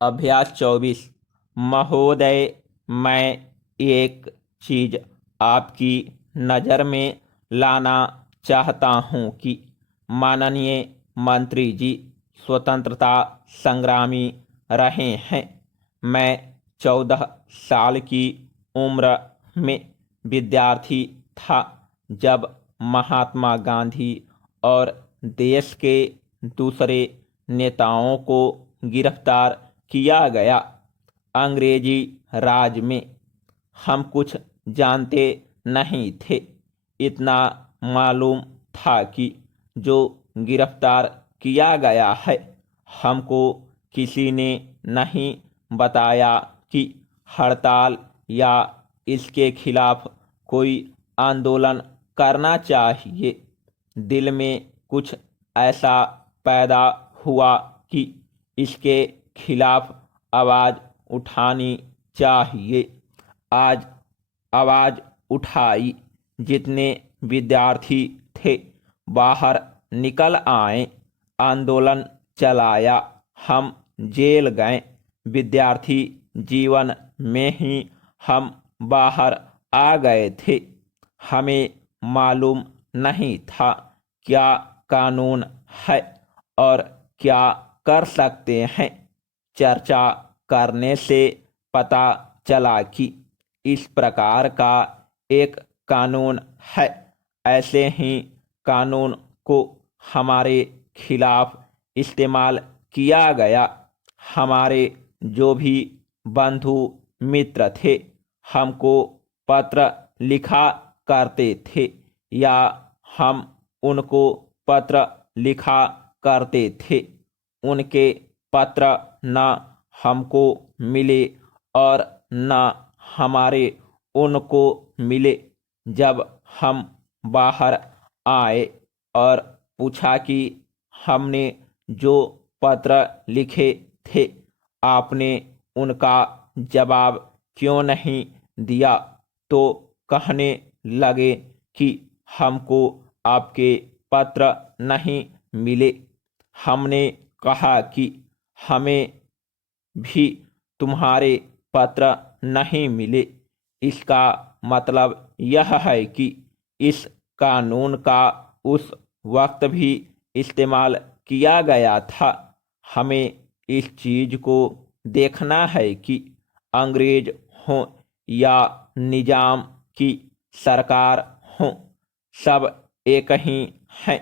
अभ्यास 24। महोदय, मैं एक चीज़ आपकी नज़र में लाना चाहता हूँ कि माननीय मंत्री जी स्वतंत्रता संग्रामी रहे हैं। मैं 14 साल की उम्र में विद्यार्थी था जब महात्मा गांधी और देश के दूसरे नेताओं को गिरफ्तार किया गया। अंग्रेजी राज में हम कुछ जानते नहीं थे। इतना मालूम था कि जो गिरफ्तार किया गया है, हमको किसी ने नहीं बताया कि हड़ताल या इसके खिलाफ कोई आंदोलन करना चाहिए। दिल में कुछ ऐसा पैदा हुआ कि इसके खिलाफ आवाज़ उठानी चाहिए। आज आवाज़ उठाई। जितने विद्यार्थी थे बाहर निकल आए। आंदोलन चलाया। हम जेल गए। विद्यार्थी जीवन में ही हम बाहर आ गए थे। हमें मालूम नहीं था क्या कानून है और क्या कर सकते हैं। चर्चा करने से पता चला कि इस प्रकार का एक कानून है। ऐसे ही कानून को हमारे खिलाफ इस्तेमाल किया गया। हमारे जो भी बंधु मित्र थे हमको पत्र लिखा करते थे या हम उनको पत्र लिखा करते थे। उनके पत्र न हमको मिले और न हमारे उनको मिले। जब हम बाहर आए और पूछा कि हमने जो पत्र लिखे थे आपने उनका जवाब क्यों नहीं दिया, तो कहने लगे कि हमको आपके पत्र नहीं मिले। हमने कहा कि हमें भी तुम्हारे पत्र नहीं मिले। इसका मतलब यह है कि इस कानून का उस वक्त भी इस्तेमाल किया गया था। हमें इस चीज़ को देखना है कि अंग्रेज हों या निजाम की सरकार हों, सब एक ही हैं।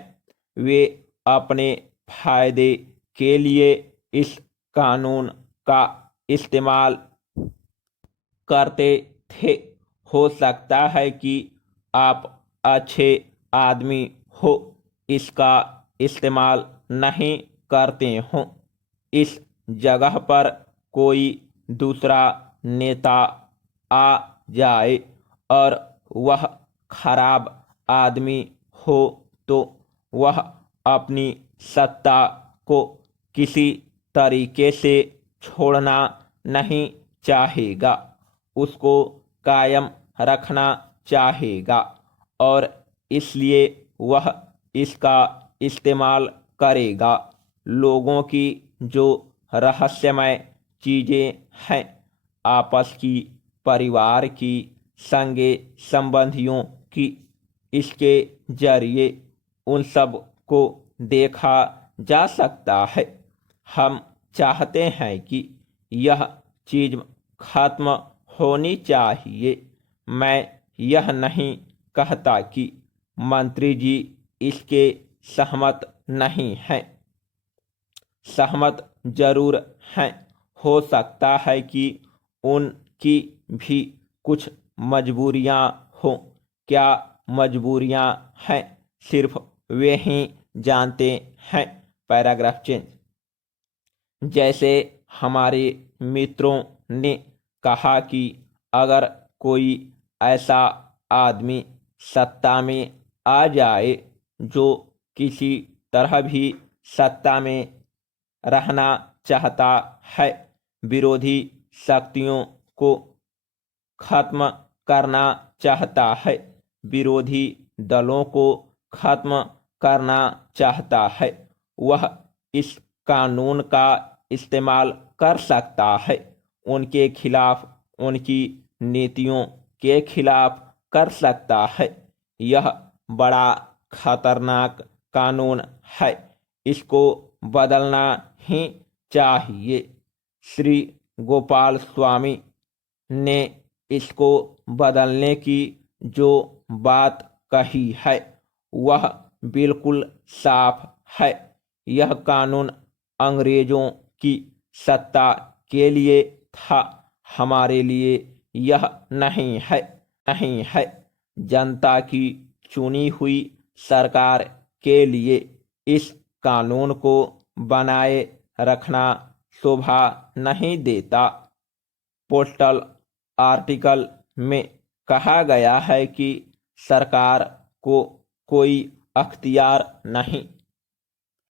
वे अपने फायदे के लिए इस कानून का इस्तेमाल करते थे। हो सकता है कि आप अच्छे आदमी हो, इसका इस्तेमाल नहीं करते हों। इस जगह पर कोई दूसरा नेता आ जाए और वह खराब आदमी हो तो वह अपनी सत्ता को किसी तरीके से छोड़ना नहीं चाहेगा। उसको कायम रखना चाहेगा और इसलिए वह इसका इस्तेमाल करेगा। लोगों की जो रहस्यमय चीज़ें हैं, आपस की, परिवार की, संगे संबंधियों की, इसके जरिए उन सब को देखा जा सकता है। हम चाहते हैं कि यह चीज़ खत्म होनी चाहिए। मैं यह नहीं कहता कि मंत्री जी इसके सहमत नहीं हैं। सहमत जरूर हैं। हो सकता है कि उनकी भी कुछ मजबूरियां हों। क्या मजबूरियां हैं सिर्फ वे ही जानते हैं। Paragraph change. जैसे हमारे मित्रों ने कहा कि अगर कोई ऐसा आदमी सत्ता में आ जाए जो किसी तरह भी सत्ता में रहना चाहता है, विरोधी शक्तियों को खत्म करना चाहता है, विरोधी दलों को खत्म करना चाहता है, वह इस कानून का इस्तेमाल कर सकता है, उनके खिलाफ, उनकी नीतियों के खिलाफ कर सकता है। यह बड़ा खतरनाक कानून है, इसको बदलना ही चाहिए। श्री गोपाल स्वामी ने इसको बदलने की जो बात कही है वह बिल्कुल साफ है। यह कानून अंग्रेजों की सत्ता के लिए था, हमारे लिए यह नहीं है, नहीं है। जनता की चुनी हुई सरकार के लिए इस कानून को बनाए रखना शोभा नहीं देता। पोस्टल आर्टिकल में कहा गया है कि सरकार को कोई अख्तियार नहीं